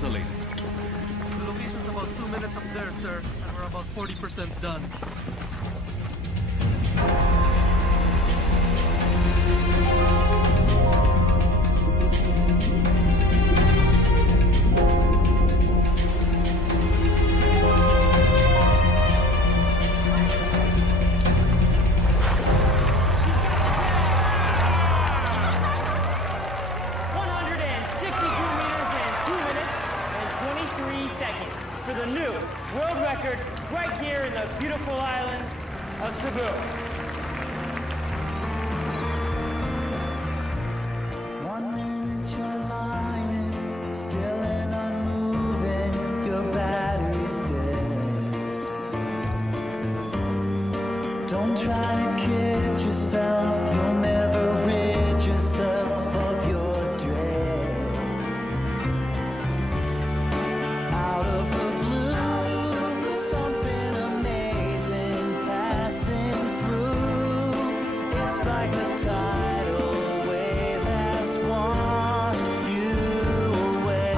What's the latest? The location's about 2 minutes up there, sir, and we're about 40% done. For the new world record right here in the beautiful island of Cebu. 1 minute you're lying, still and unmoving, your battery's dead. Don't try to kid yourself, you'll never rid yourself of your dread. Out of the like a tidal wave has washed you away.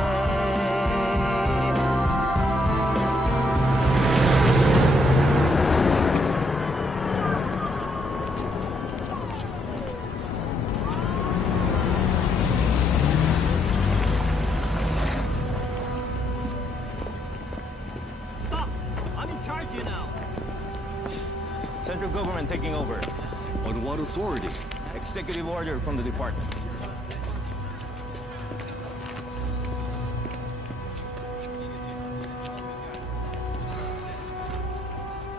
Stop! I'm in charge here now. Central government taking over. On what authority? Executive order from the department.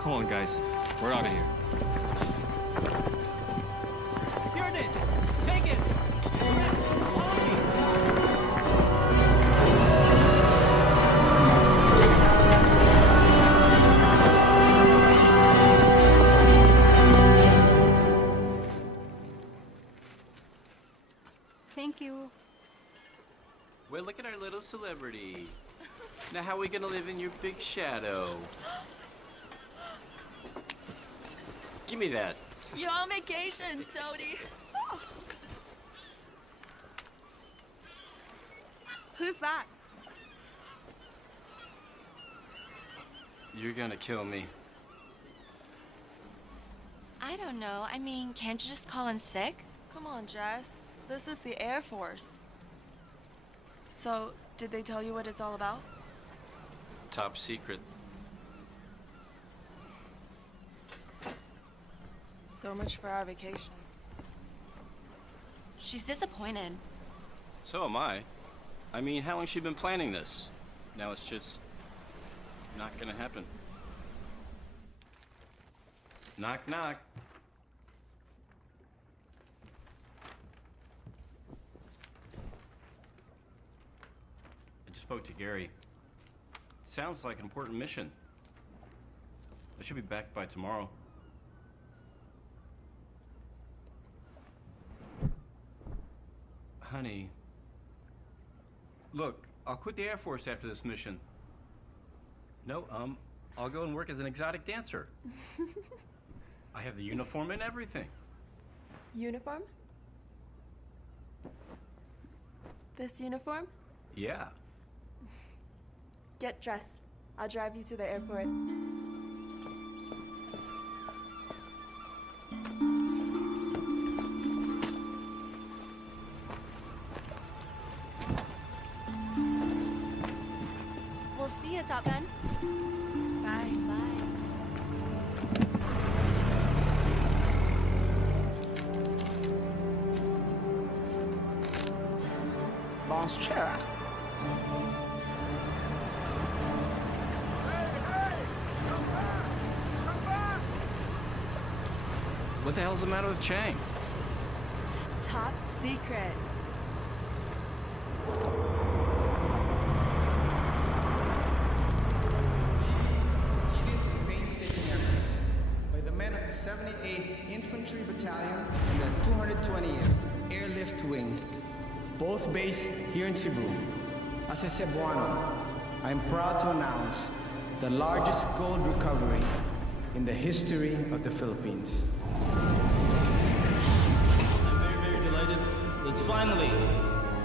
Come on, guys. We're out of here. Stewardess, take it! Thank you. Well, look at our little celebrity. Now, how are we gonna live in your big shadow? Give me that. You're on vacation, Tony. Who's that? You're gonna kill me. I don't know. I mean, can't you just call in sick? Come on, Jess. This is the Air Force. So, did they tell you what it's all about? Top secret. So much for our vacation. She's disappointed. So am I. I mean, how long has she been planning this? Now it's just not gonna happen. Knock, knock. I just spoke to Gary. Sounds like an important mission. I should be back by tomorrow. Honey, look, I'll quit the Air Force after this mission. No, I'll go and work as an exotic dancer. I have the uniform and everything. Uniform? This uniform? Yeah. Get dressed. I'll drive you to the airport. We'll see you, Top Gun. Bye. Bye. Bonchera. What the hell's the matter with Chang? Top secret. By the men of the 78th Infantry Battalion and the 220th Airlift Wing, both based here in Cebu. As a Cebuano, I am proud to announce the largest gold recovery in the history of the Philippines. I'm very, very delighted that finally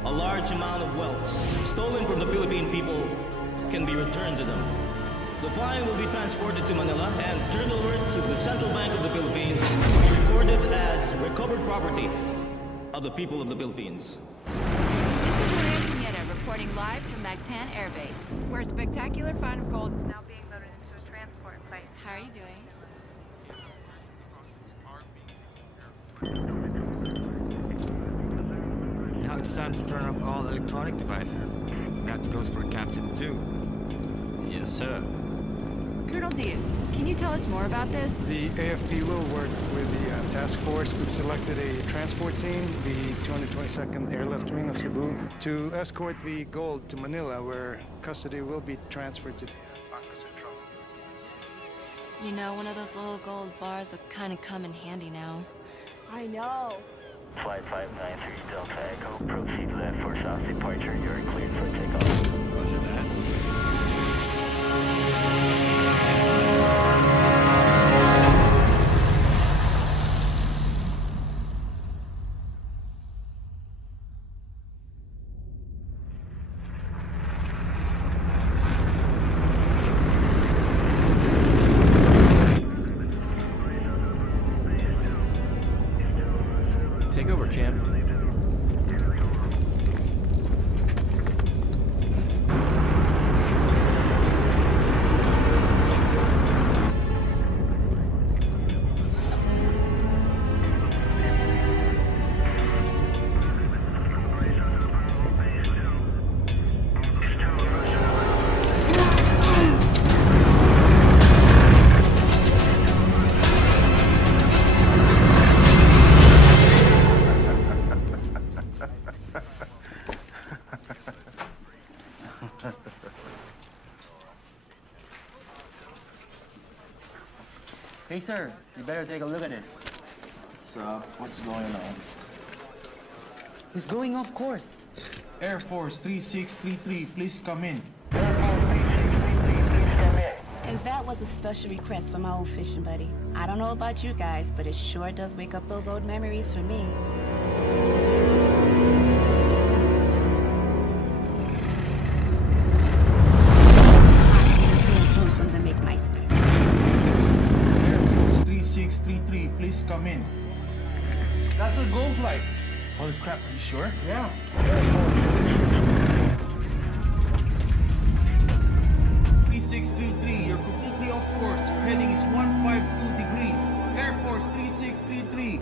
a large amount of wealth stolen from the Philippine people can be returned to them. The fine will be transported to Manila and turned over to the Central Bank of the Philippines to be recorded as recovered property of the people of the Philippines. This is Maria Pineda reporting live from Mactan Air Base, where a spectacular find of gold is now being loaded into a transport plane. How are you doing? Now it's time to turn off all electronic devices. That goes for Captain too. Yes, sir. Colonel Diaz, can you tell us more about this? The AFP will work with the task force. We've selected a transport team, the 222nd Airlift Wing of Cebu, to escort the gold to Manila, where custody will be transferred to the Bangko Central. You know, one of those little gold bars will kind of come in handy now. I know. Flight 593 Delta Echo, proceed left for south departure. You're cleared for takeoff. Roger that. Take over, champ. Hey, sir, you better take a look at this. What's going on? He's going off course. Air Force 3633, please come in. And that was a special request from my old fishing buddy. I don't know about you guys, but it sure does wake up those old memories for me. From the McMeister. Air Force 3633, please come in. That's a gold flight. Holy crap, are you sure? Yeah. 3633, you're completely off course. Your heading is 152 degrees. Air Force 3633.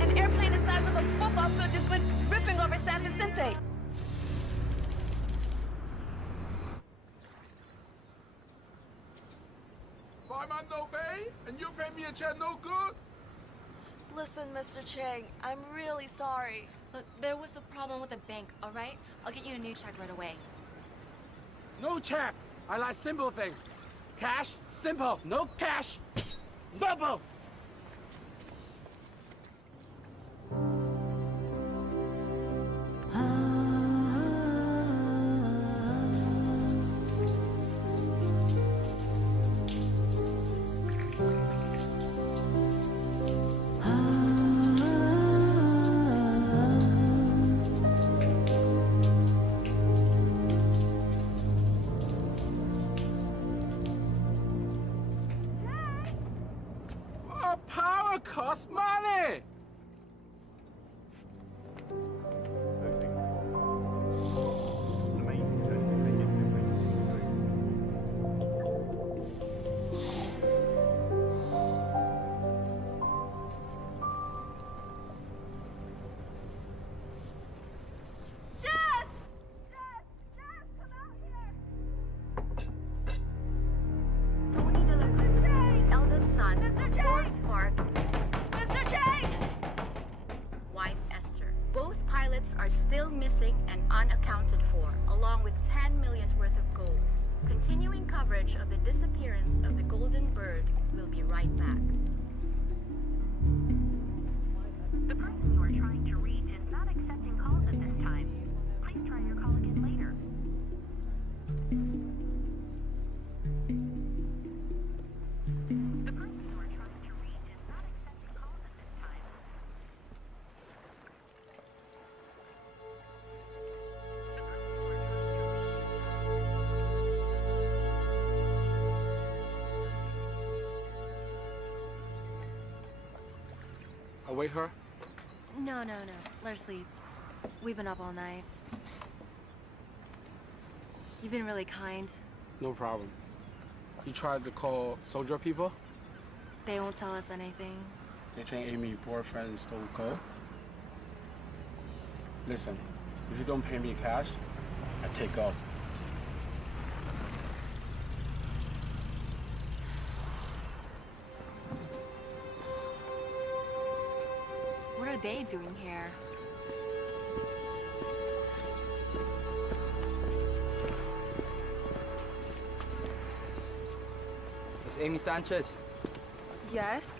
An airplane the size of a football field just went ripping over San Vicente. Fireman no pay, and you pay me a check no good? Listen, Mr. Chang, I'm really sorry. Look, there was a problem with the bank, all right? I'll get you a new check right away. No check. I like simple things. Cash, simple. No cash, double. Power costs money! Are still missing and unaccounted for, along with 10 million's worth of gold. Continuing coverage of the disappearance of the Golden Bird will be right back. The person you are trying to reach is not accepting calls at this time. Please try your call again later. wake her? No. Let her sleep. We've been up all night. You've been really kind. No problem. You tried to call soldier people? They won't tell us anything. They think Amy, your boyfriend, stole gold? Listen, if you don't pay me cash, I take off. What are they doing here? It's Amy Sanchez. Yes?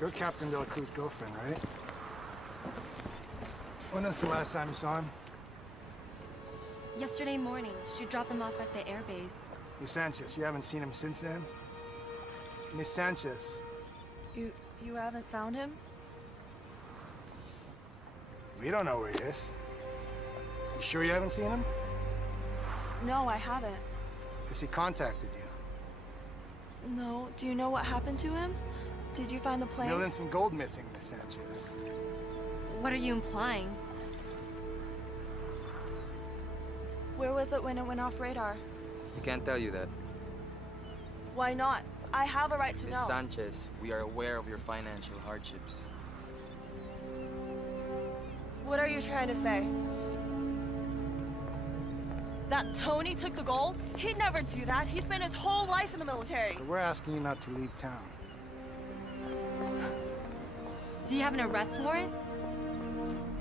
You're Captain De La Cruz's girlfriend, right? When was the last time you saw him? Yesterday morning, she dropped him off at the airbase. Miss Sanchez, you haven't seen him since then? Miss Sanchez. You haven't found him? We don't know where he is. You sure you haven't seen him? No, I haven't. Has he contacted you? No. Do you know what happened to him? Did you find the plane? Millions in gold missing, Miss Sanchez. What are you implying? Where was it when it went off radar? We can't tell you that. Why not? I have a right to Miss know. Sanchez, we are aware of your financial hardships. What are you trying to say? That Tony took the gold? He'd never do that. He spent his whole life in the military. But we're asking you not to leave town. Do you have an arrest warrant?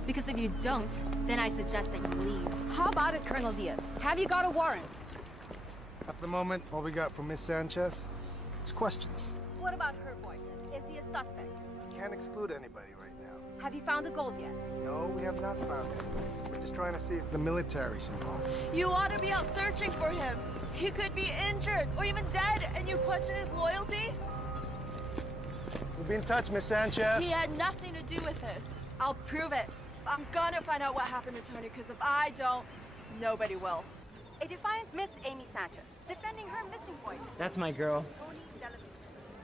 Because if you don't, then I suggest that you leave. How about it, Colonel Diaz? Have you got a warrant? At the moment, all we got from Miss Sanchez is questions. What about her boyfriend? Is he a suspect? Can't exclude anybody right now. Have you found the gold yet? No, we have not found it. We're just trying to see if the military's involved. You ought to be out searching for him. He could be injured or even dead, and you question his loyalty? We'll be in touch, Miss Sanchez. He had nothing to do with this. I'll prove it. I'm gonna find out what happened to Tony, because if I don't, nobody will. A defiant Miss Amy Sanchez, defending her missing boy. That's my girl.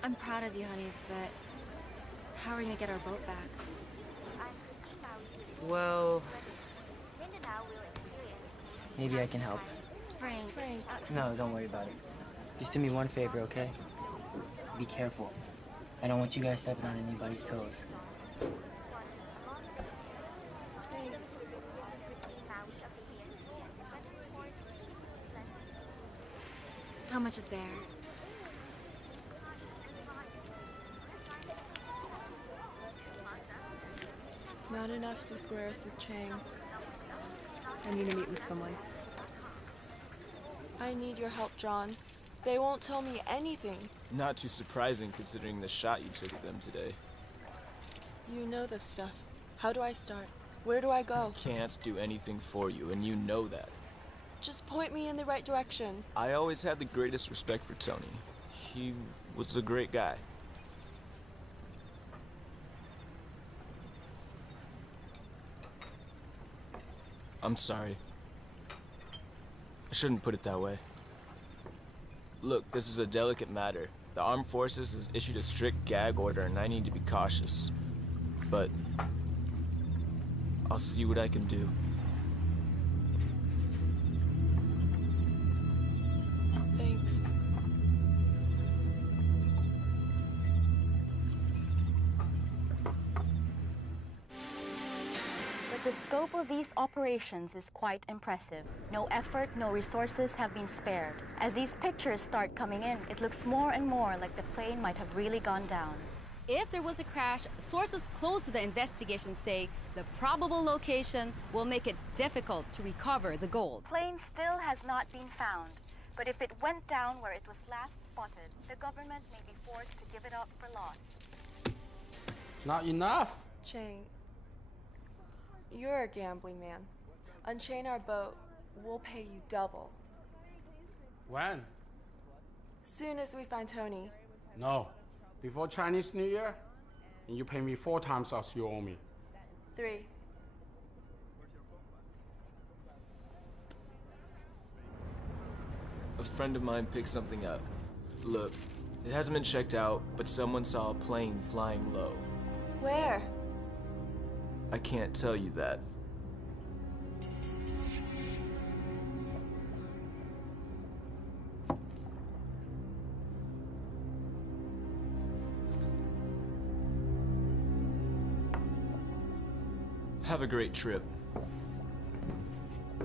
I'm proud of you, honey, but how are we gonna get our boat back? Well, maybe I can help. Frank. No, don't worry about it. Just do me one favor, okay? Be careful. I don't want you guys stepping on anybody's toes. How much is there? Not enough to square us with Chang. I need to meet with someone. I need your help, John. They won't tell me anything. Not too surprising considering the shot you took at them today. You know this stuff. How do I start? Where do I go? Can't do anything for you, and you know that. Just point me in the right direction. I always had the greatest respect for Tony. He was a great guy. I'm sorry. I shouldn't put it that way. Look, this is a delicate matter. The armed forces has issued a strict gag order and I need to be cautious. But I'll see what I can do. Thanks. But the scope of these operations is quite impressive. No effort, no resources have been spared. As these pictures start coming in, it looks more and more like the plane might have really gone down. If there was a crash, sources close to the investigation say the probable location will make it difficult to recover the gold. Plane still has not been found, but if it went down where it was last spotted, the government may be forced to give it up for lost. Not enough. Chang, you're a gambling man. Unchain our boat. We'll pay you double. When? Soon as we find Tony. No. Before Chinese New Year, and you pay me 4 times as you owe me. 3. A friend of mine picked something up. Look, it hasn't been checked out, but someone saw a plane flying low. Where? I can't tell you that. Have a great trip.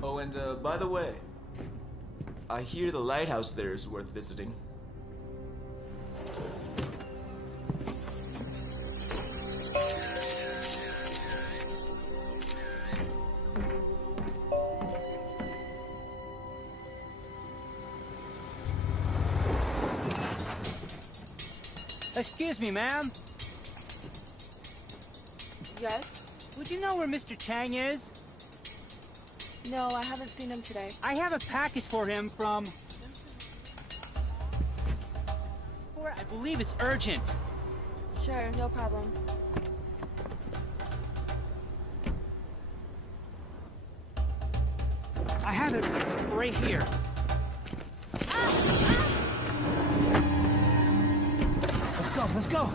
Oh, and by the way, I hear the lighthouse there is worth visiting. Excuse me, ma'am. Yes? Would you know where Mr. Chang is? No, I haven't seen him today. I have a package for him from... I believe it's urgent. Sure, no problem. I have it right here. Let's go.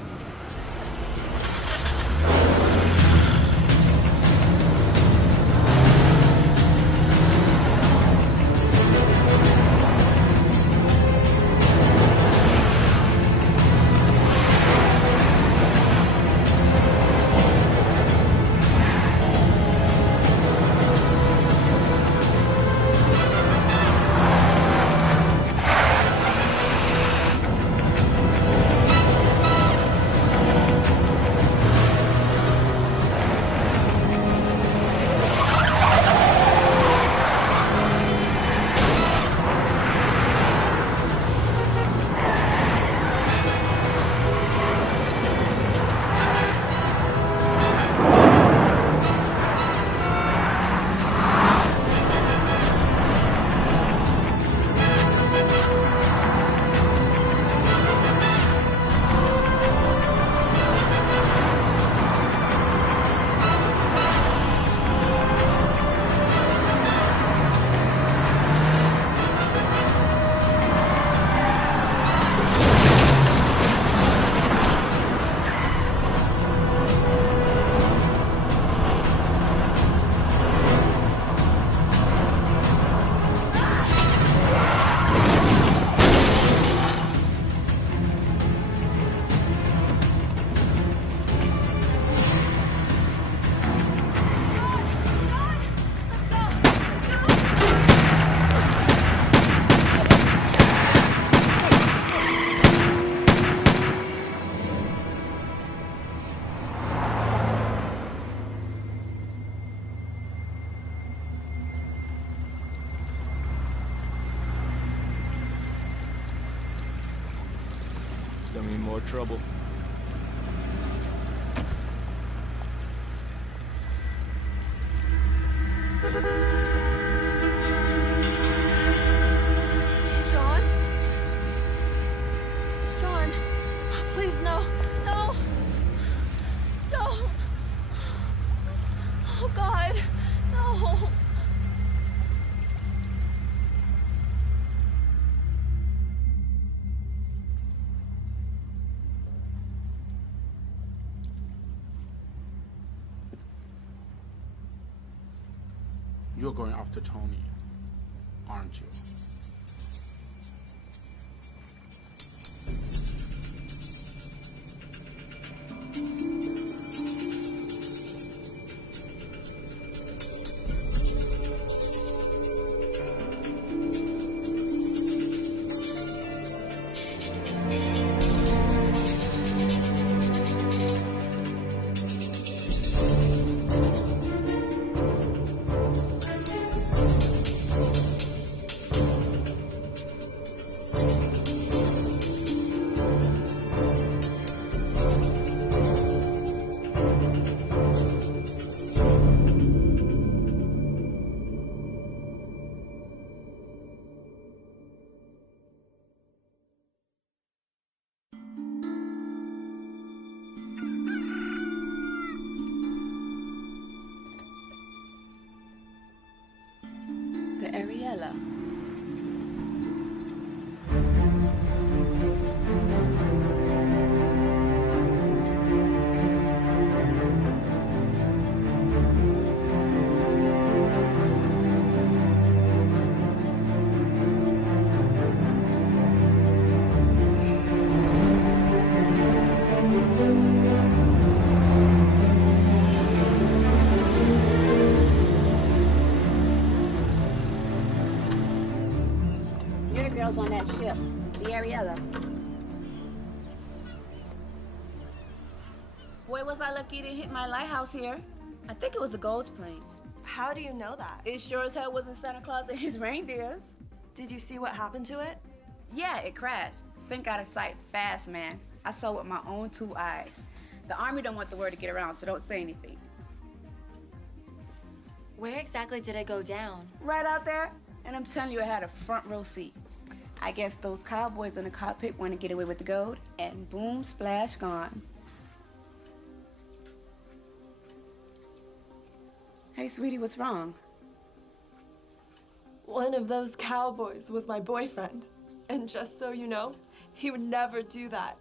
It's gonna mean more trouble. John? John, please, no. No! No! Oh, God, no! You're going after Tony, aren't you? The Ariella. girls on that ship, the Ariella. Boy, was I lucky to hit my lighthouse here. I think it was the Gold's plane. How do you know that? It sure as hell wasn't Santa Claus and his reindeers. Did you see what happened to it? Yeah, it crashed. Sink out of sight fast, man. I saw with my own 2 eyes. The Army don't want the word to get around, so don't say anything. Where exactly did it go down? Right out there, and I'm telling you, I had a front row seat. I guess those cowboys in the cockpit want to get away with the gold, and boom, splash, gone. Hey, sweetie, what's wrong? One of those cowboys was my boyfriend. And just so you know, he would never do that.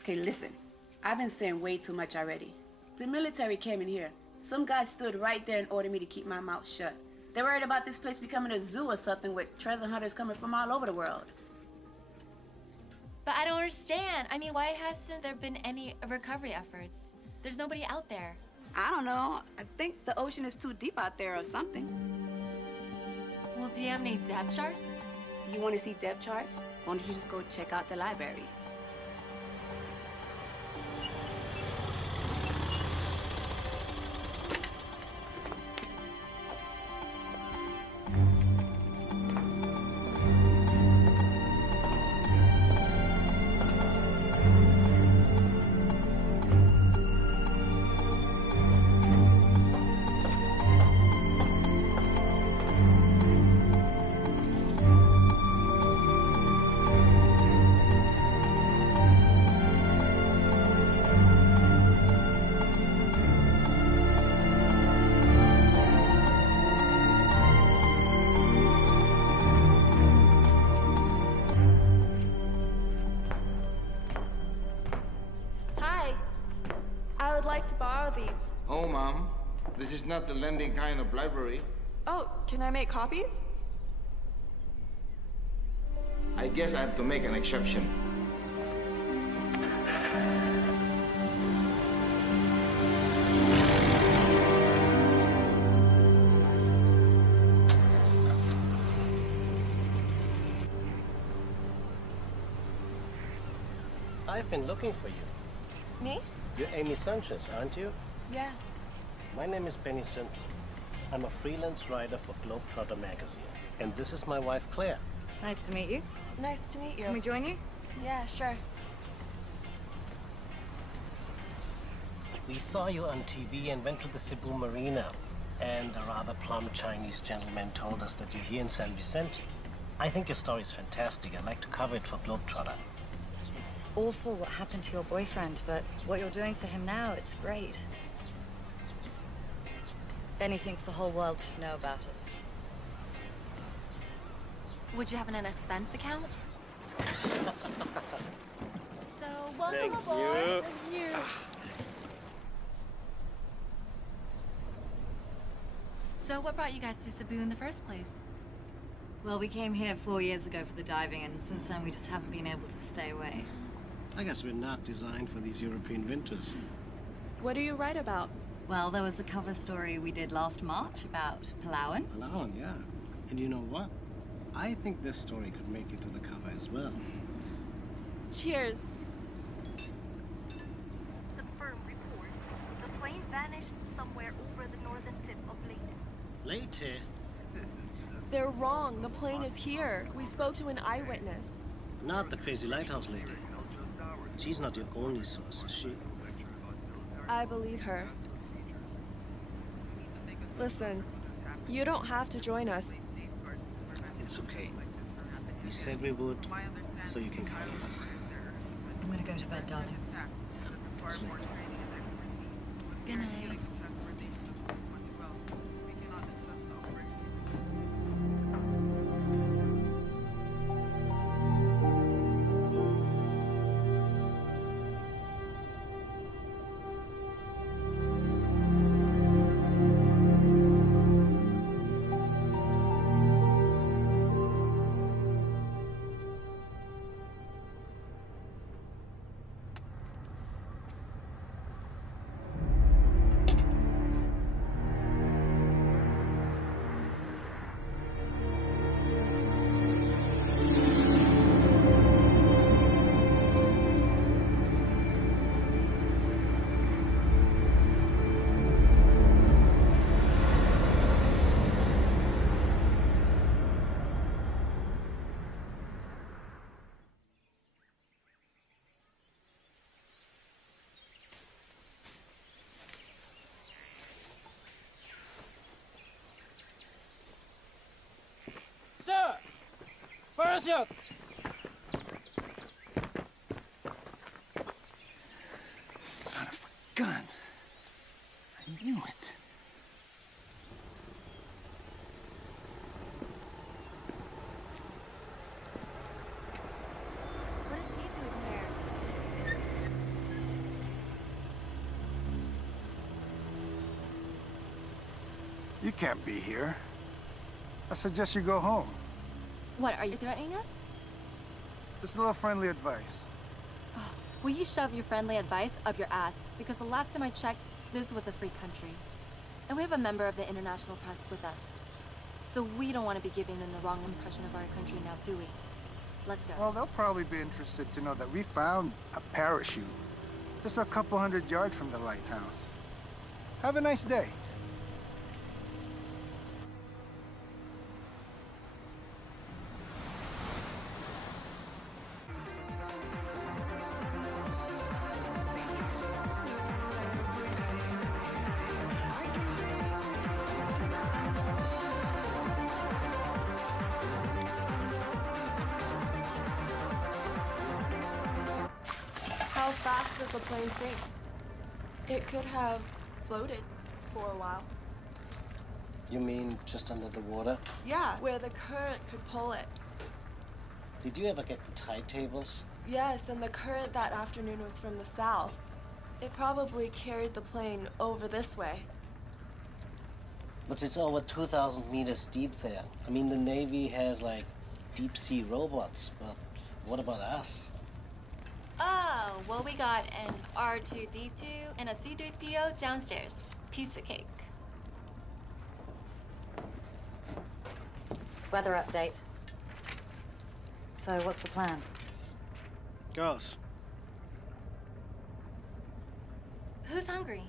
Okay, listen. I've been saying way too much already. The military came in here. Some guy stood right there and ordered me to keep my mouth shut. They're worried about this place becoming a zoo or something with treasure hunters coming from all over the world. But I don't understand. I mean, why hasn't there been any recovery efforts? There's nobody out there. I don't know. I think the ocean is too deep out there or something. Well, do you have any depth charts? You want to see depth charts? Why don't you just go check out the library? Oh, Mom. This is not the lending kind of library. Oh, can I make copies? I guess I have to make an exception. I've been looking for you. Me? You're Amy Sanchez, aren't you? Yeah. My name is Benny Simpson. I'm a freelance writer for Globetrotter magazine. And this is my wife, Claire. Nice to meet you. Nice to meet you. Can we join you? Yeah, sure. We saw you on TV and went to the Cebu Marina. And a rather plump Chinese gentleman told us that you're here in San Vicente. I think your story is fantastic. I'd like to cover it for Globetrotter. It's awful what happened to your boyfriend, but what you're doing for him now, it's great. Benny thinks the whole world should know about it. Would you have an expense account? So, welcome Thank aboard. you. So, what brought you guys to Cebu in the first place? Well, we came here 4 years ago for the diving, and since then we just haven't been able to stay away. I guess we're not designed for these European winters. What do you write about? Well, there was a cover story we did last March about Palawan. Palawan, yeah. And you know what? I think this story could make it to the cover as well. Cheers. The firm reports the plane vanished somewhere over the northern tip of Leyte. Leyte? They're wrong. The plane is here. We spoke to an eyewitness. Not the crazy lighthouse lady. She's not your only source, is she? I believe her. Listen, you don't have to join us. It's okay. We said we would, so you can count on us. I'm gonna go to bed, darling. Sleep. Good night. parachute! Son of a gun. I knew it. What is he doing here? You can't be here. I suggest you go home. What, are you threatening us? Just a little friendly advice. Will you shove your friendly advice up your ass? Because the last time I checked, this was a free country. And we have a member of the international press with us. So we don't want to be giving them the wrong impression of our country now, do we? Let's go. Well, they'll probably be interested to know that we found a parachute just a couple 100 yards from the lighthouse. Have a nice day. How fast does the plane sink? It could have floated for a while. You mean just under the water? Yeah, where the current could pull it. Did you ever get the tide tables? Yes, and the current that afternoon was from the south. It probably carried the plane over this way. But it's over 2,000 meters deep there. I mean, the Navy has, like, deep-sea robots, but what about us? Oh, well, we got an R2-D2 and a C-3PO downstairs. Piece of cake. Weather update. So, what's the plan? Girls. Who's hungry?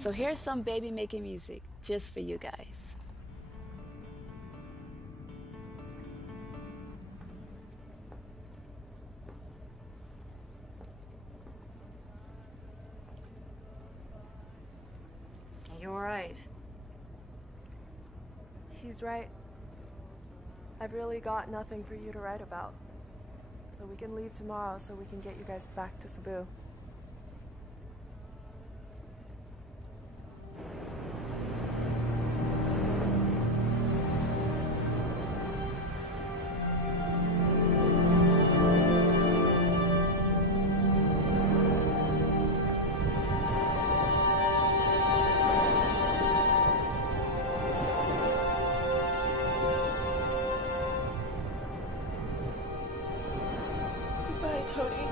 So here's some baby making music just for you guys. Are you alright? He's right. I've really got nothing for you to write about. So we can leave tomorrow so we can get you guys back to Cebu. Bye, Tony.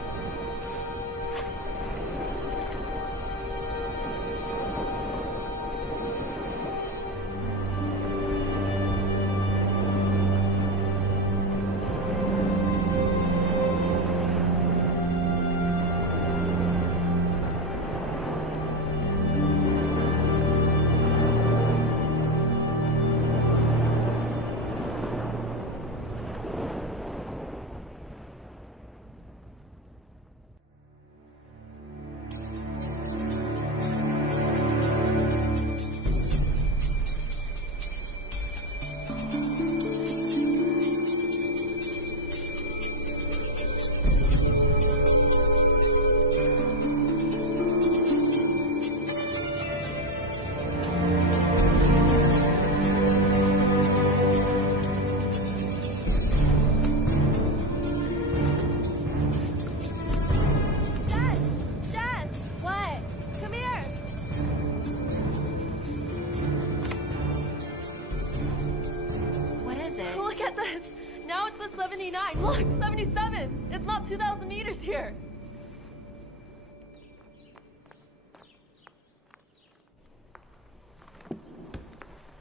Look at this! Now it's the 79! Look! 77! It's not 2,000 meters here!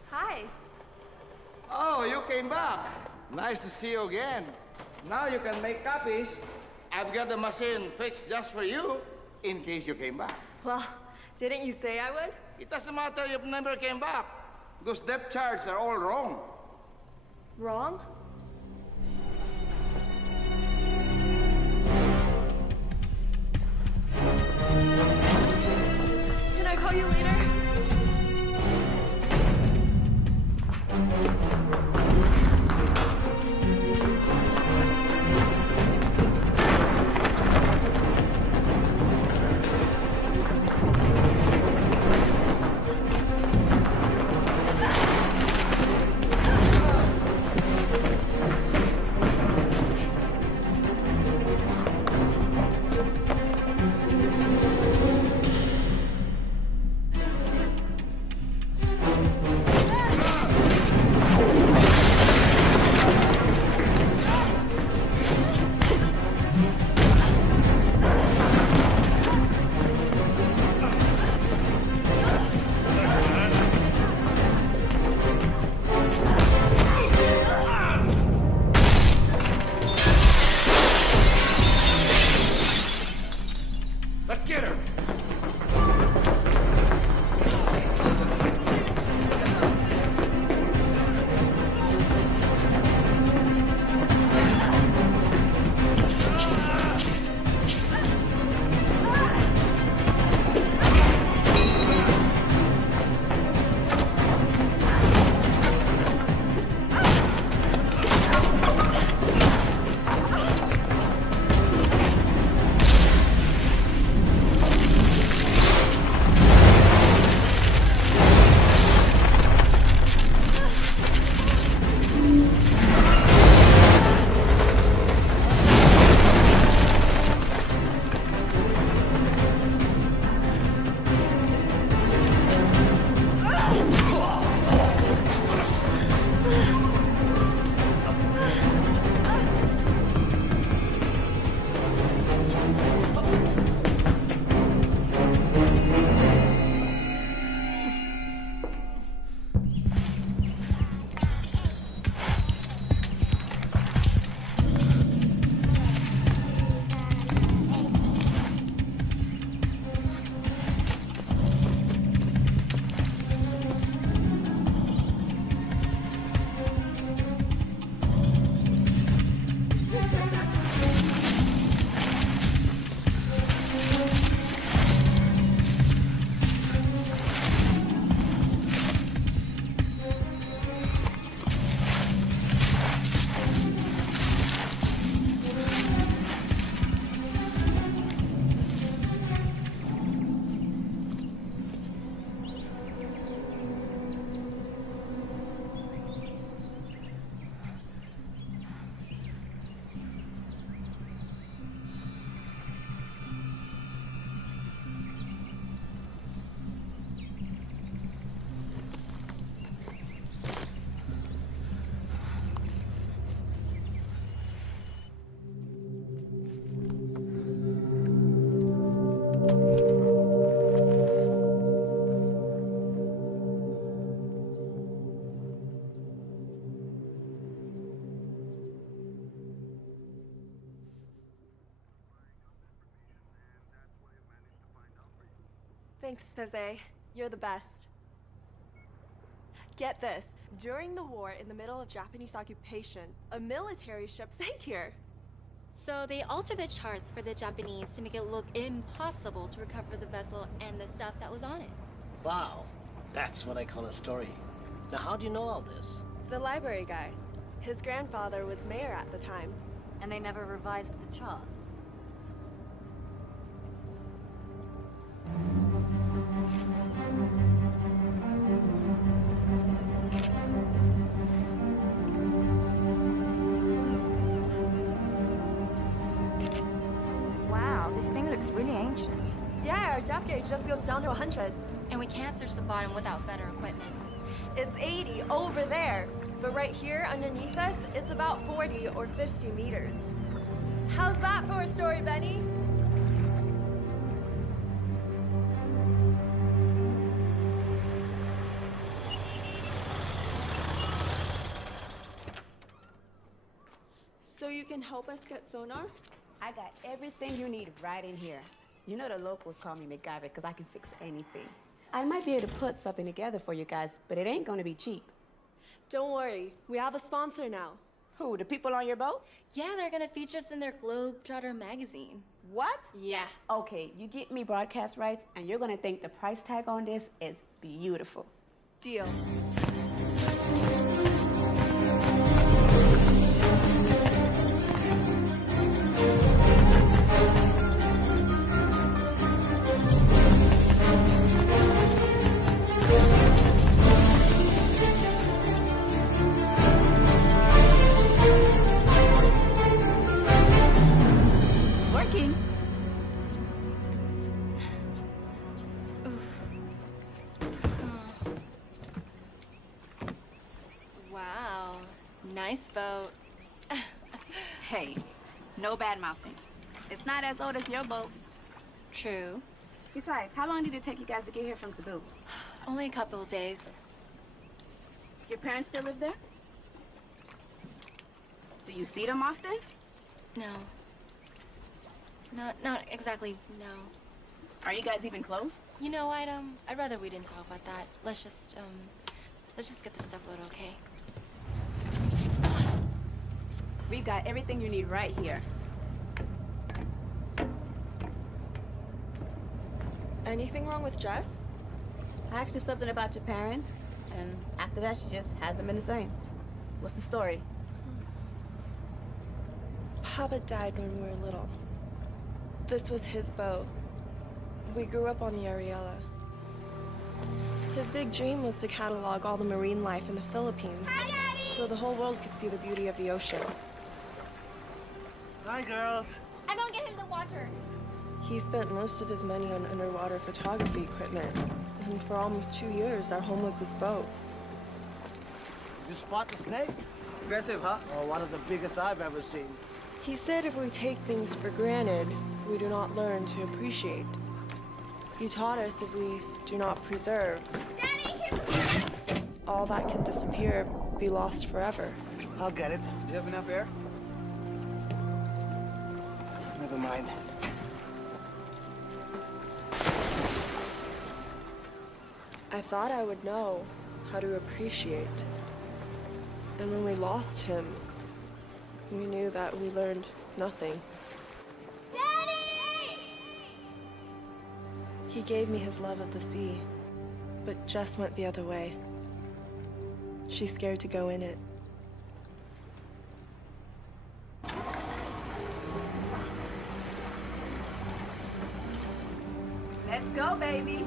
Hi! Oh, you came back. Nice to see you again. Now you can make copies. I've got the machine fixed just for you, in case you came back. Well, didn't you say I would? It doesn't matter if you never came back, because depth charts are all wrong. Wrong? Can I call you later? Thanks, Jose. You're the best. Get this. During the war, in the middle of Japanese occupation, a military ship sank here. So they altered the charts for the Japanese to make it look impossible to recover the vessel and the stuff that was on it. Wow, that's what I call a story. Now, how do you know all this? The library guy. His grandfather was mayor at the time. And they never revised the charts. Wow, this thing looks really ancient. Yeah, our depth gauge just goes down to 100. And we can't search the bottom without better equipment. It's 80 over there. But right here underneath us, it's about 40 or 50 meters. How's that for a story, Benny? So you can help us get sonar? I got everything you need right in here. You know the locals call me MacGyver because I can fix anything. I might be able to put something together for you guys, but it ain't gonna be cheap. Don't worry, we have a sponsor now. Who, the people on your boat? Yeah, they're gonna feature us in their Globetrotter magazine. What? Yeah. Okay, you get me broadcast rights, and you're gonna think the price tag on this is beautiful. Deal. Wow, nice boat. Hey, no bad mouthing. It's not as old as your boat. True. Besides, how long did it take you guys to get here from Cebu? Only a couple of days. Your parents still live there? Do you see them often? No. Not exactly, no. Are you guys even close? You know, I'd rather we didn't talk about that. Let's just get the stuff loaded, okay? We've got everything you need right here. Anything wrong with Jess? I asked her something about your parents, and after that, she just hasn't been the same. What's the story? Papa died when we were little. This was his boat. We grew up on the Ariella. His big dream was to catalog all the marine life in the Philippines, so the whole world could see the beauty of the oceans. Hi, girls. I'm gonna get him the water. He spent most of his money on underwater photography equipment, and for almost 2 years, our home was this boat. Did you spot the snake? Aggressive, huh? Oh, one of the biggest I've ever seen. He said if we take things for granted, we do not learn to appreciate. He taught us if we do not preserve, all that can disappear, be lost forever. I'll get it. Do you have enough air? Never mind. I thought I would know how to appreciate. And when we lost him, we knew that we learned nothing. Daddy! He gave me his love of the sea, but Jess went the other way. She's scared to go in it. Let's go, baby.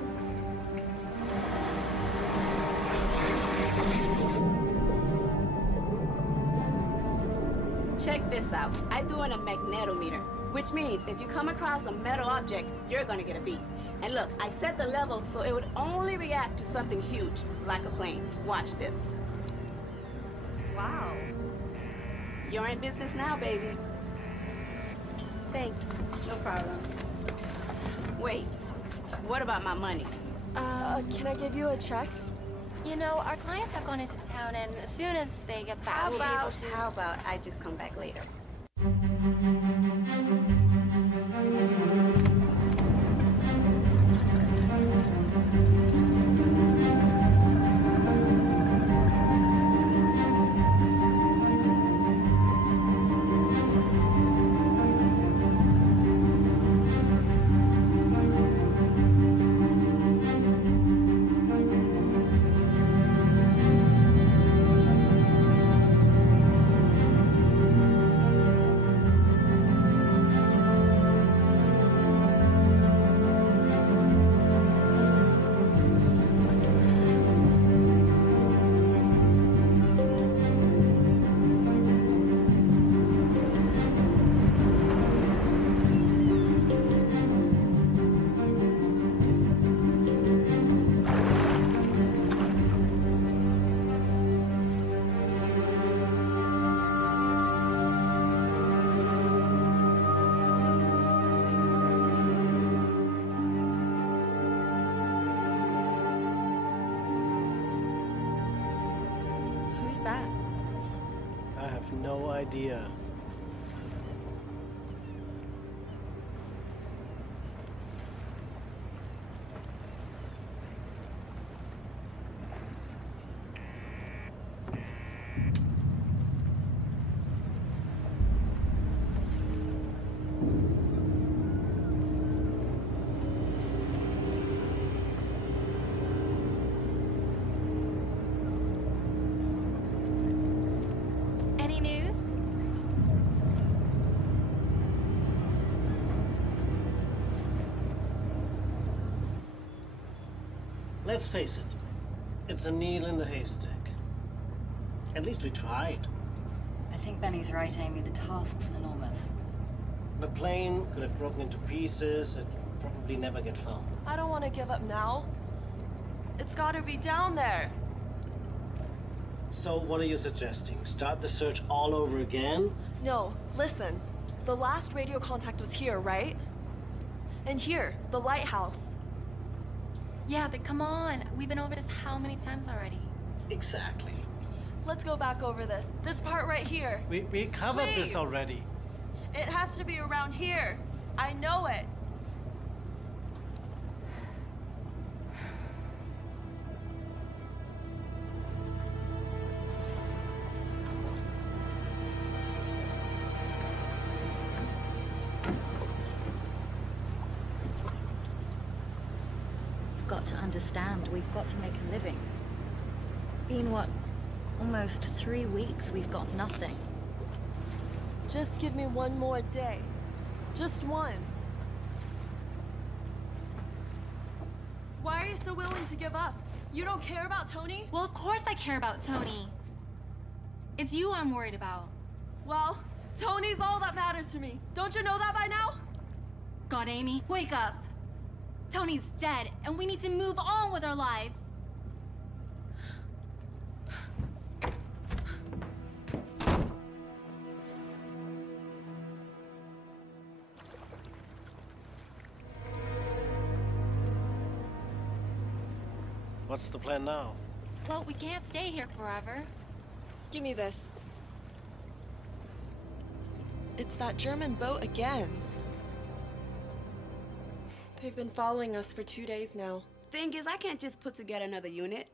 Check this out. I threw in a magnetometer, which means if you come across a metal object, you're gonna get a beep. And look, I set the level so it would only react to something huge, like a plane. Watch this. Wow. You're in business now, baby. Thanks. No problem. Wait, what about my money? Can I give you a check? You know, our clients have gone into town, and as soon as they get back, we'll be able to... How about I just come back later? no idea. Any news? Let's face it, it's a needle in the haystack. At least we tried. I think Benny's right, Amy. The task's enormous. The plane could have broken into pieces. It'd probably never get found. I don't want to give up now. It's gotta be down there. So what are you suggesting? Start the search all over again? No, listen. The last radio contact was here, right? And here, the lighthouse. Yeah, but come on. We've been over this how many times already? Exactly. Let's go back over this. This part right here. We covered Please. this already. It has to be around here. I know it. We've got to understand. We've got to make a living. It's been, what, almost 3 weeks we've got nothing. Just give me one more day. Just one. Why are you so willing to give up? You don't care about Tony? Well, of course I care about Tony. It's you I'm worried about. Well, Tony's all that matters to me. Don't you know that by now? God, Amy, wake up. Tony's dead, and we need to move on with our lives. What's the plan now? Well, we can't stay here forever. Give me this. It's that German boat again. They've been following us for 2 days now. Thing is, I can't just put together another unit.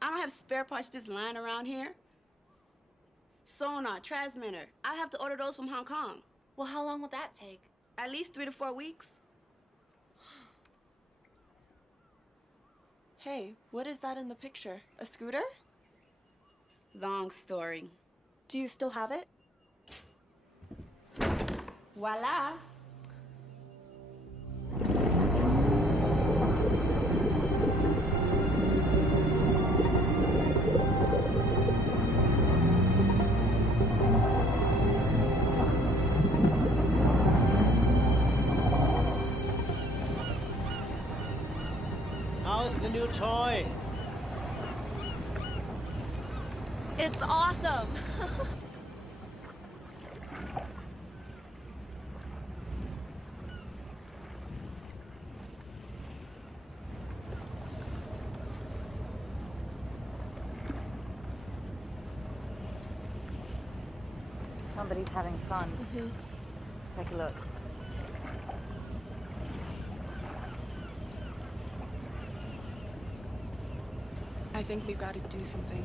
I don't have spare parts just lying around here. Sonar, transmitter. I have to order those from Hong Kong. Well, how long will that take? At least 3 to 4 weeks. Hey, what is that in the picture? A scooter? Long story. Do you still have it? Voila. How's the new toy? It's awesome! Somebody's having fun. Take a look. I think we've got to do something.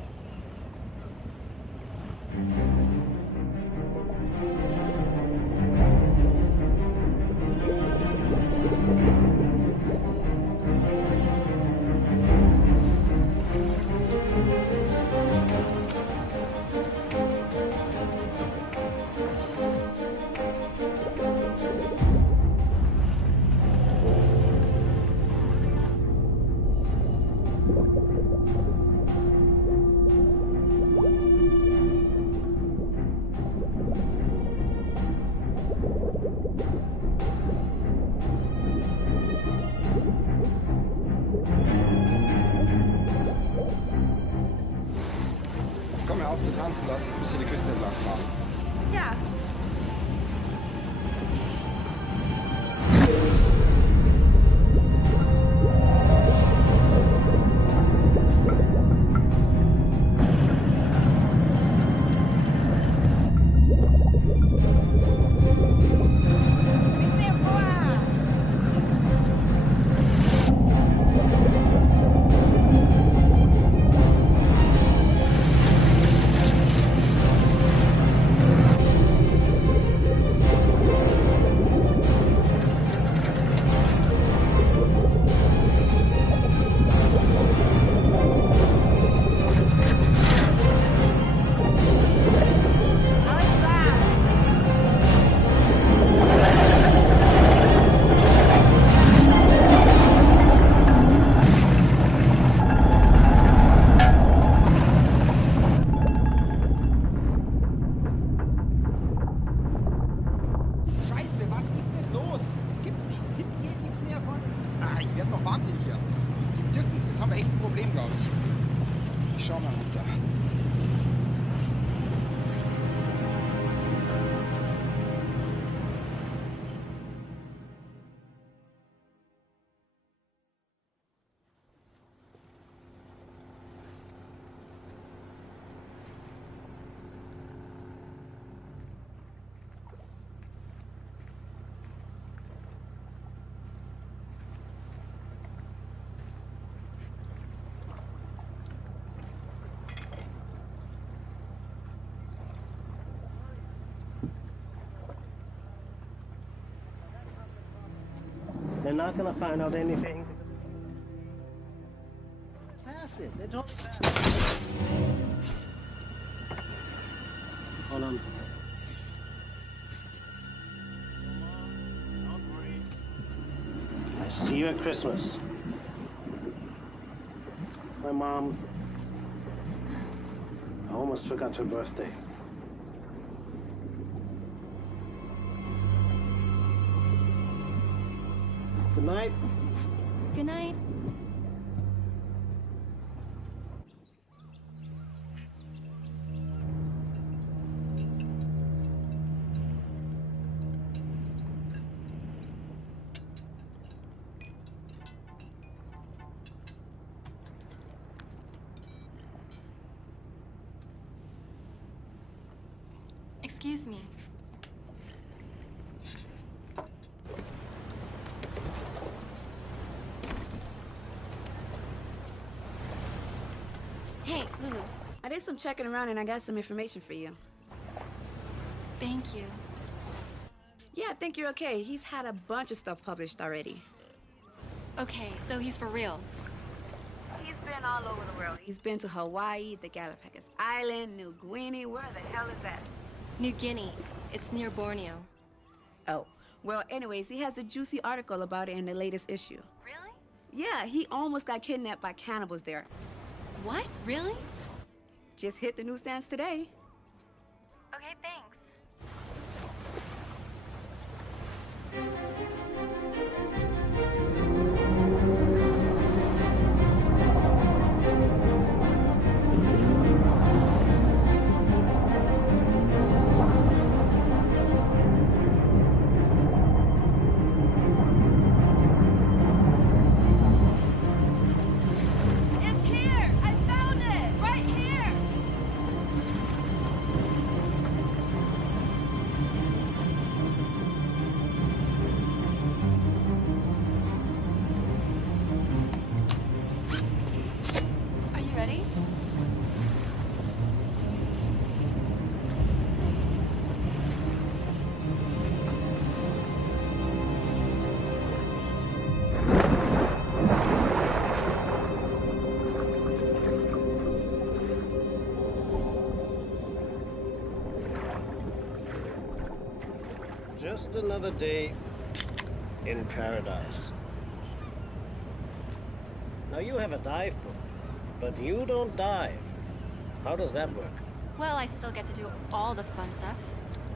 Komm, hör auf zu tanzen, lass uns ein bisschen die Küste entlang fahren. Ja. Schau mal runter. They're not gonna find out anything. Pass it. They told me pass. Hold on. Don't worry. I see you at Christmas. My mom, I almost forgot her birthday. Good night. Good night. Excuse me. Hey, Lulu. I did some checking around and I got some information for you. Thank you. Yeah, I think you're okay. He's had a bunch of stuff published already. Okay, so he's for real. He's been all over the world. He's been to Hawaii, the Galapagos Island, New Guinea. Where the hell is that? New Guinea. It's near Borneo. Oh, well, anyways, he has a juicy article about it in the latest issue. Really? Yeah, he almost got kidnapped by cannibals there. What? Really? Just hit the newsstands today. Okay, thanks. Just another day in paradise. Now you have a dive book, but you don't dive. How does that work? Well, I still get to do all the fun stuff.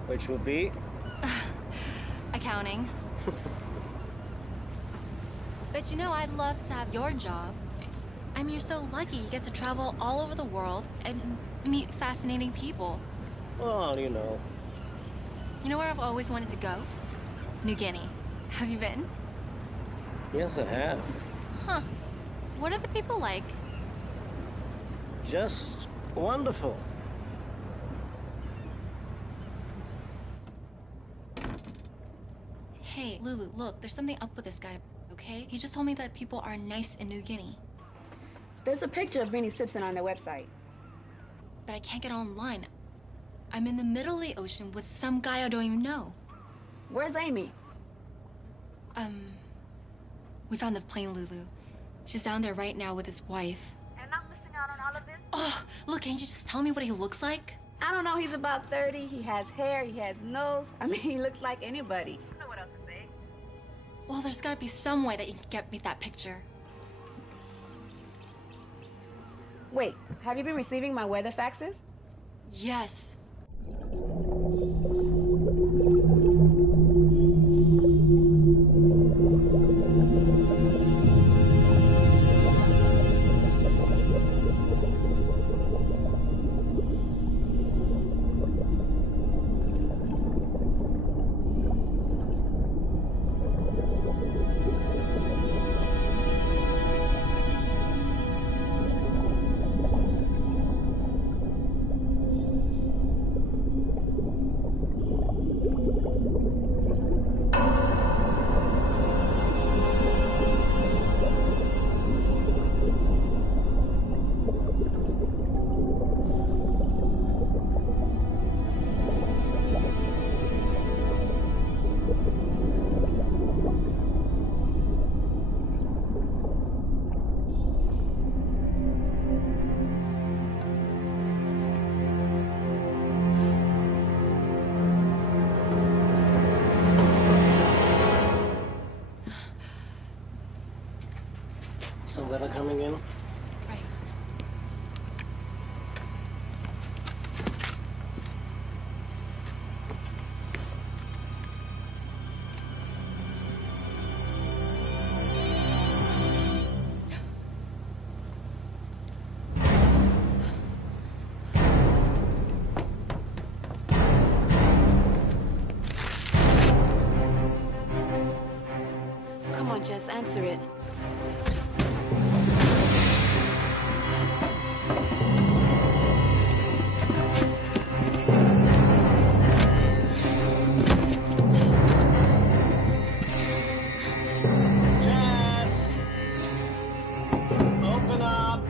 Which would be? Accounting. But you know, I'd love to have your job. I mean, you're so lucky you get to travel all over the world and meet fascinating people. Well, you know. You know where I've always wanted to go? New Guinea. Have you been? Yes, I have. Huh. What are the people like? Just wonderful. Hey, Lulu, look, there's something up with this guy, okay? He just told me that people are nice in New Guinea. There's a picture of Vinnie Simpson on their website. But I can't get online. I'm in the middle of the ocean with some guy I don't even know. Where's Amy? We found the plane, Lulu. She's down there right now with his wife. And I'm missing out on all of this? Oh, look, can't you just tell me what he looks like? I don't know, he's about 30, he has hair, he has nose. I mean, he looks like anybody. I don't know what else to say. Well, there's gotta be some way that you can get me that picture. Wait, have you been receiving my weather faxes? Yes. Yes, answer it. Jess! Open up!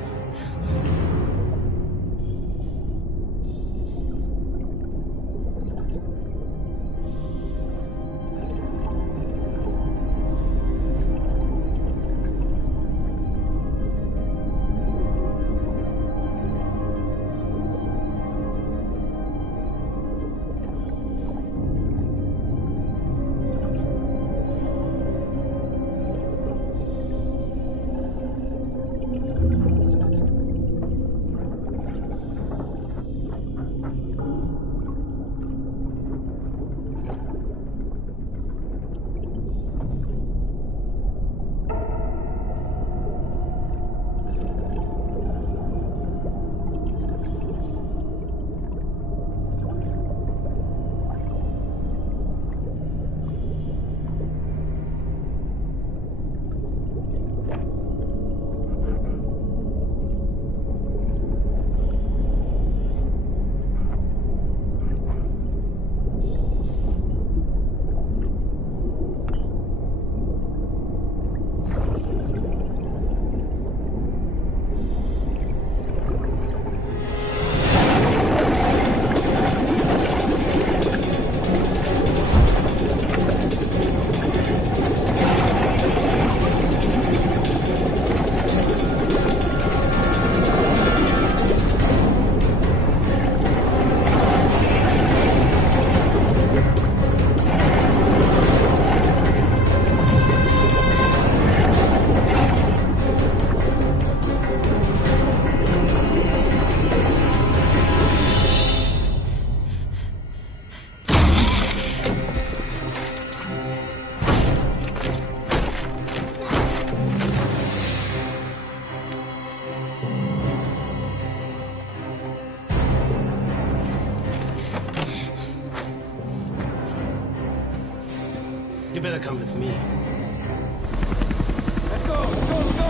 You better come with me. Let's go, let's go, let's go!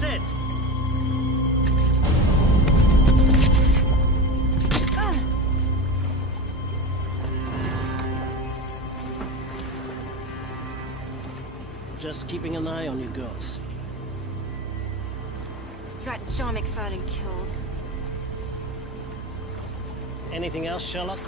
That's it. Just keeping an eye on you girls. You got John McFadden killed. Anything else, Sherlock?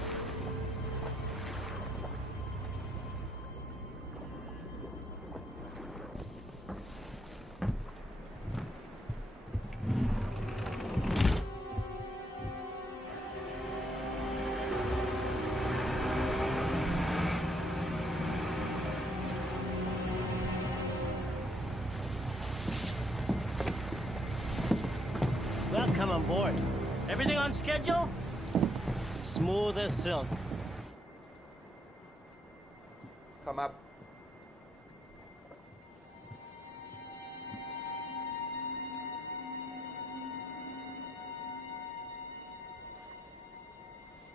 Welcome on board. Everything on schedule? Smooth as silk. Come up.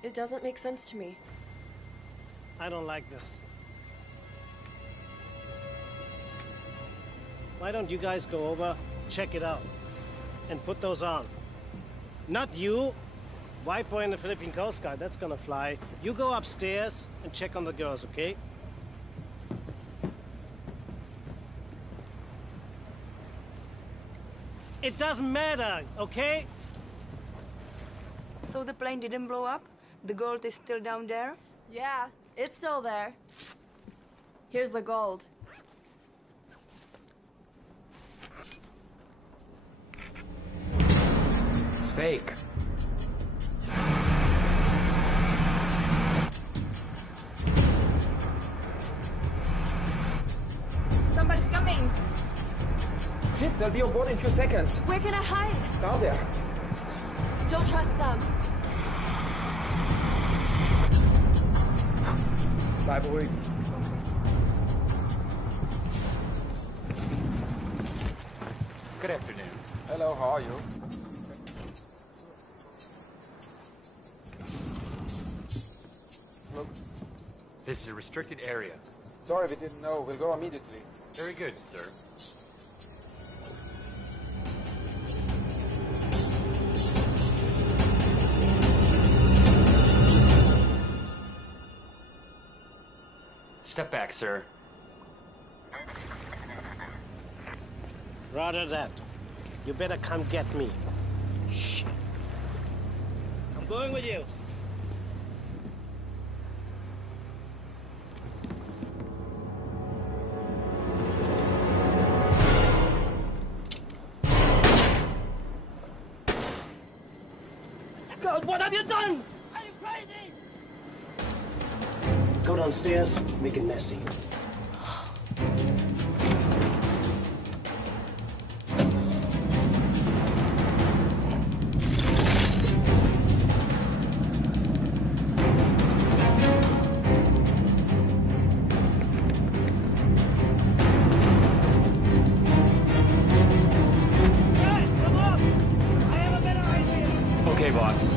It doesn't make sense to me. I don't like this. Why don't you guys go over, check it out, and put those on? Not you. White boy in the Philippine Coast Guard, that's gonna fly. You go upstairs and check on the girls, okay? It doesn't matter, okay? So the plane didn't blow up? The gold is still down there? Yeah, it's still there. Here's the gold. It's fake. Somebody's coming! Shit, they'll be on board in a few seconds. Where can I hide? Down there. Don't trust them. Bleib ruhig. Good afternoon. Hello, how are you? Look. This is a restricted area. Sorry, we didn't know. We'll go immediately. Very good, sir. Step back, sir. Roger that. You better come get me. Shit. I'm going with you. God, what have you done? Are you crazy? Go downstairs, make it messy. Okay, boss.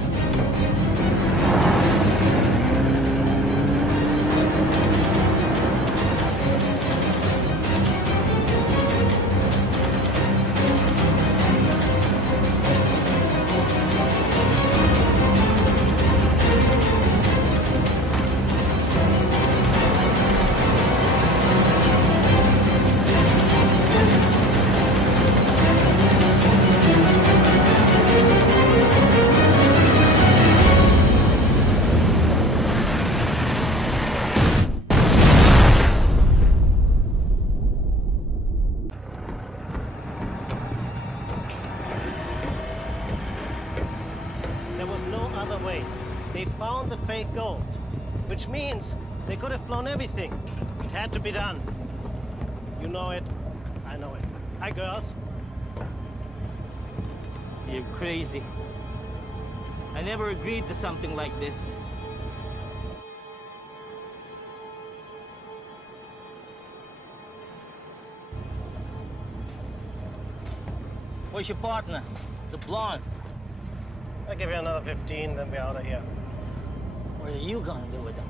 There was no other way. They found the fake gold, which means they could have blown everything. It had to be done. You know it. I know it. Hi, girls. You're crazy. I never agreed to something like this. Where's your partner? The blonde. I'll give you another 15, then we're out of here. What are you gonna do with them?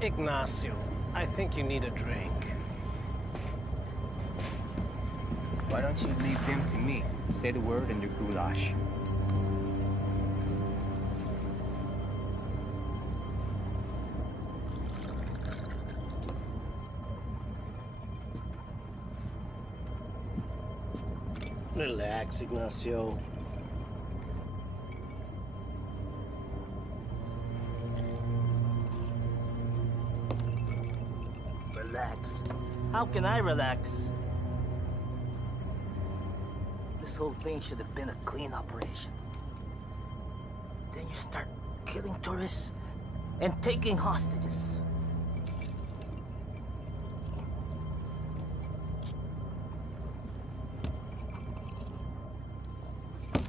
Ignacio, I think you need a drink. Why don't you leave him to me? Say the word and you're goulash. Relax, Ignacio. Relax. How can I relax? This whole thing should have been a clean operation. Then you start killing tourists and taking hostages.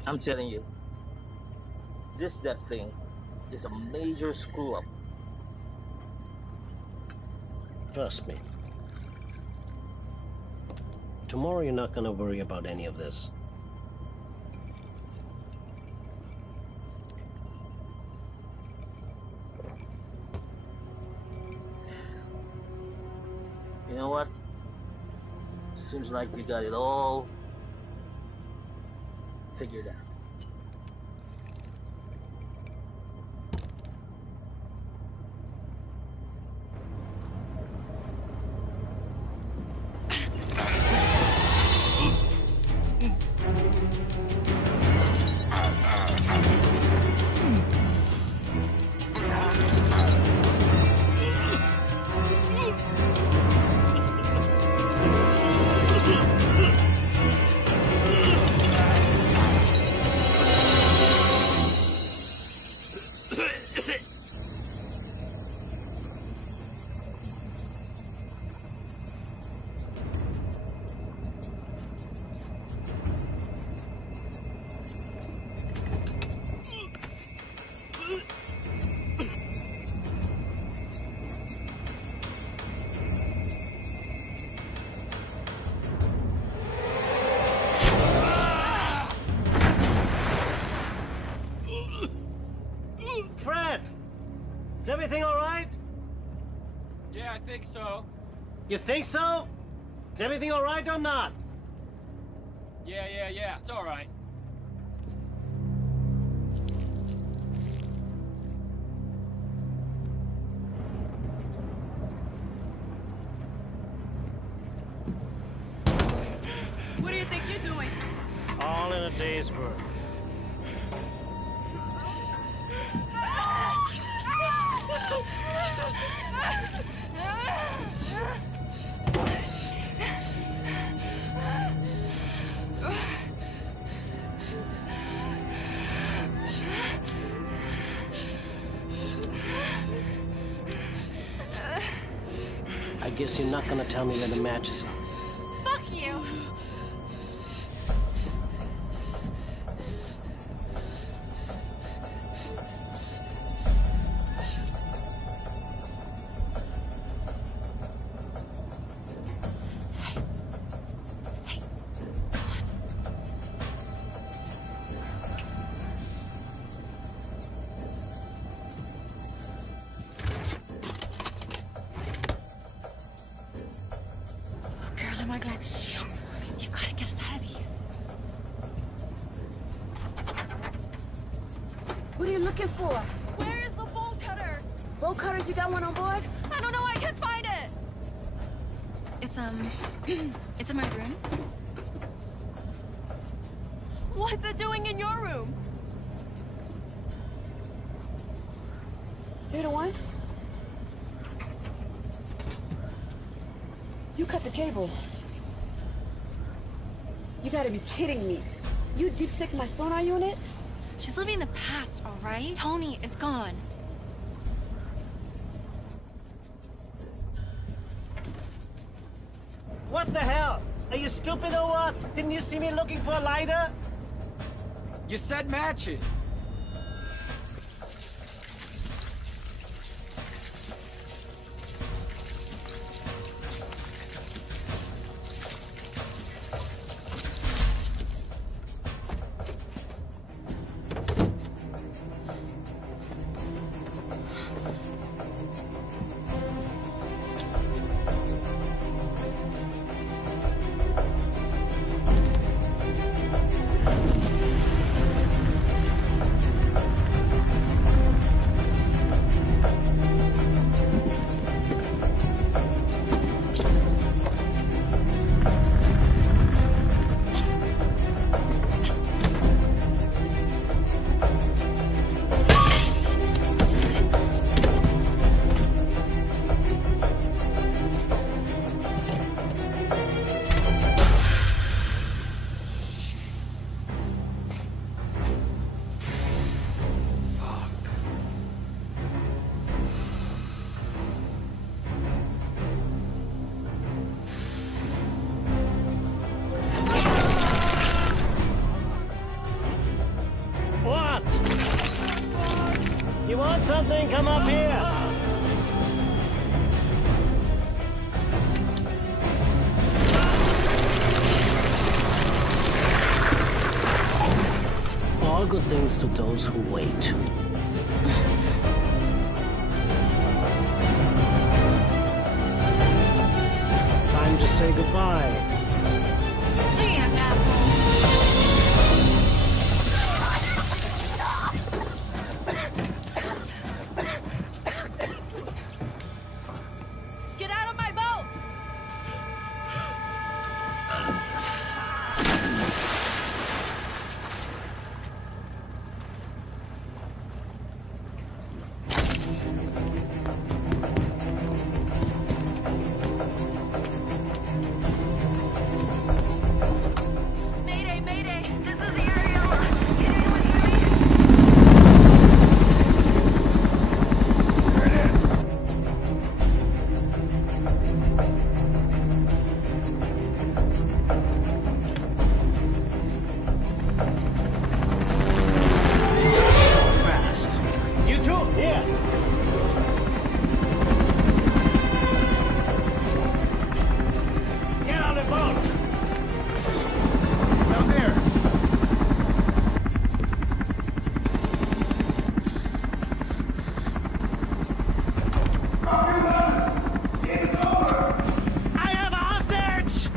I'm telling you, this debt thing is a major screw-up. Trust me. Tomorrow you're not gonna worry about any of this. You know what? Seems like you got it all figured out. Fred! Is everything all right? Yeah, I think so. You think so? Is everything all right or not? Yeah, it's all right. What do you think you're doing? All in a day's work. I guess you're not gonna tell me where the matches are. Fuck you! Girl, am I glad to see you. You gotta get us out of these. What are you looking for? Where is the bolt cutter? Bolt cutters, you got one on board? I don't know, I can't find it. It's, it's in my room. What's it doing in your room? You're the one? You cut the cable. You gotta be kidding me. You deep stick my sonar unit? She's living the past, all right? Tony is gone. What the hell? Are you stupid or what? Didn't you see me looking for a lighter? You said matches. want something? Come up here. All good things to those who wait. Time to say goodbye. See ya, asshole. Get out of my boat! Mayday, mayday! This is the Ariola! Can anyone hear me? There it is. So fast. You too? Yes. Get on the boat. Down there. I have a hostage!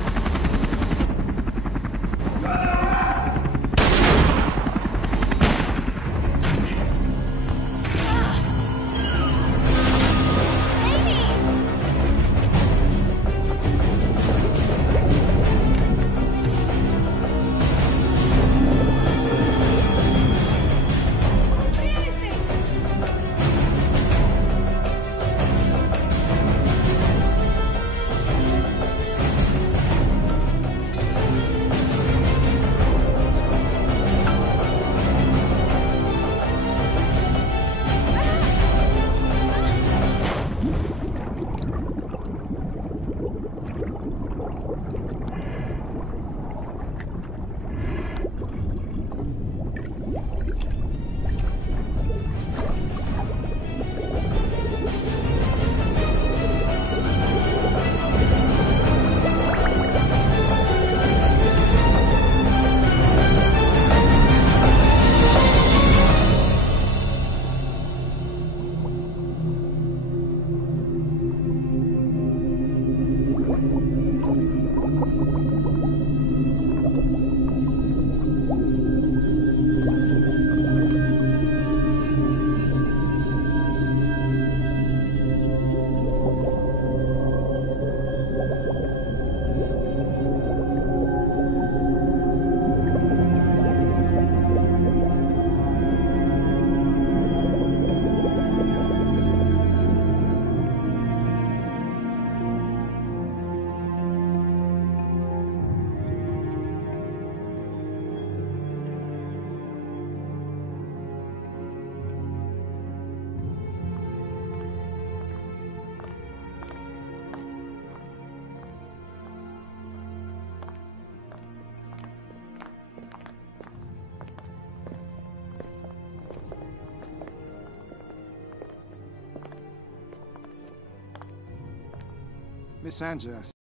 Miss Sanchez.